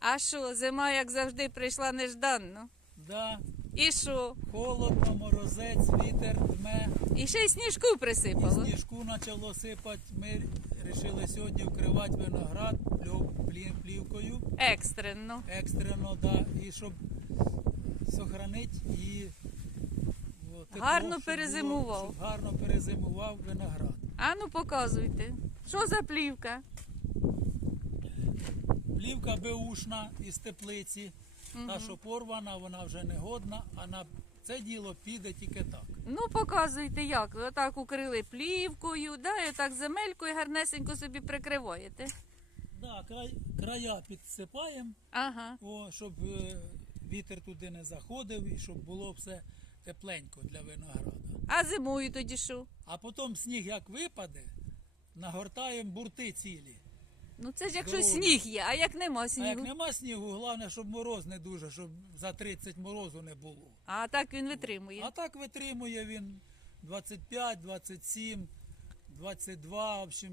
А що, зима, як завжди, прийшла нежданно. Да, І що? холодно, морозець, вітер дме, І ще й сніжку і присипало. сніжку почало сипати. Ми вирішили сьогодні вкривати виноград плівкою Екстренно. екстрено, да, і щоб сохранити о, тепло, Гарно щоб було- перезимував. щоб гарно перезимував виноград. А ну показуйте. Що за плівка? Плівка беушна із теплиці. Та, що порвана, вона вже не годна, а на це діло піде тільки так. Ну, показуйте, як. Ви отак укрили плівкою, да, і отак земелькою гарнесенько собі прикриваєте. Да, край, края підсипаємо, Ага. о, щоб е, вітер туди не заходив і щоб було все тепленько для винограда. А зимою тоді що? А потім сніг як випаде, нагортаємо бурти цілі. Ну це ж якщо Здорово. сніг є, а як нема А як снігу. нема снігу, головне, щоб мороз не дуже, щоб за 30 морозу не було. А так він витримує. А так витримує він 25, 27, 22, в общем,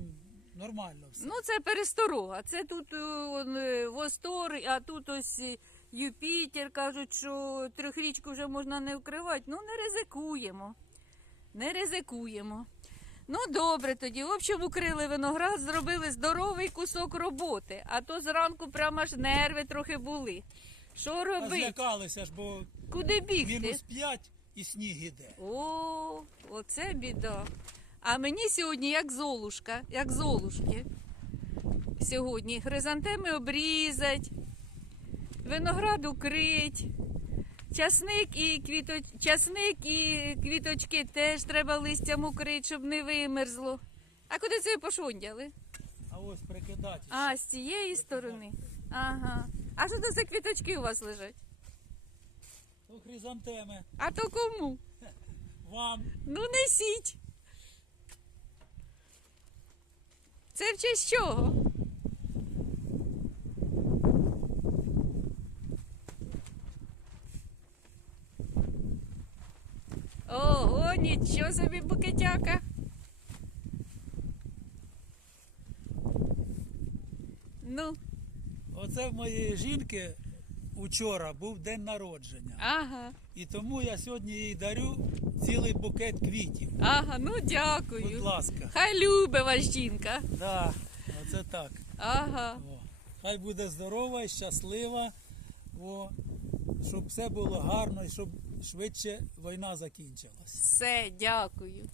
нормально все. Ну, це пересторога. Це тут е, он, е, Востор, а тут ось е, Юпітер. Кажуть, що трьохрічку вже можна не вкривати. Ну, не ризикуємо. Не ризикуємо. Ну, добре тоді. В общем, укрили виноград, зробили здоровий кусок роботи. А то зранку прямо аж нерви трохи були. Що робити? злякалися ж, бо Куди бігти? мінус 5 і сніг іде. О, оце біда. А мені сьогодні як золушка, як золушки. Сьогодні хризантеми обрізать, виноград укрить, часник і, квіто... часник і квіточки теж треба листям укрити, щоб не вимерзло. А куди це ви пошондяли? А ось прикидати. А, з цієї сторони. Ага. А що це за квіточки у вас лежать? То хризантеми. А то кому? Вам Ну несіть. Це в честь чого? Нічого собі букетяка. Ну, Оце в моєї жінки учора був день народження. ага, І тому я сьогодні їй дарю цілий букет квітів. ага, ну дякую. Будь ласка. Хай любить вас жінка. Да, оце так. Ага. О. Хай буде здорова і щаслива, о, щоб все було гарно і щоб швидше війна закінчилась. Все, дякую.